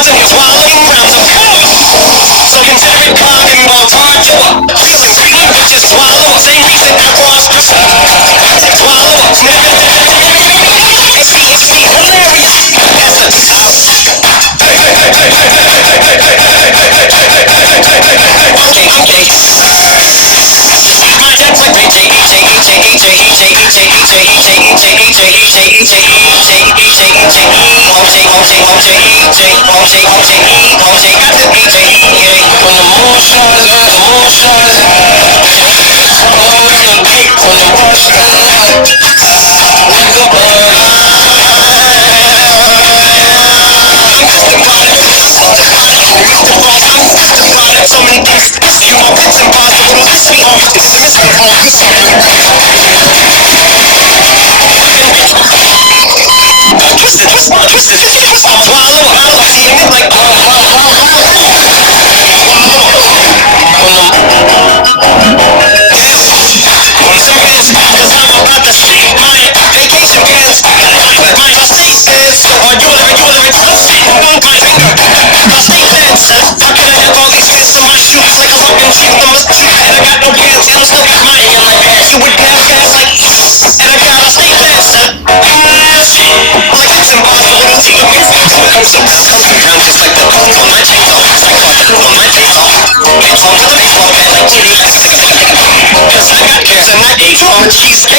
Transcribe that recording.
till you swallow crowns of power. So consider it climbing more hardcore. Feeling greedy, but just swallow up. Same reason I cross the swallow up. It's the hilarious essence. Cheese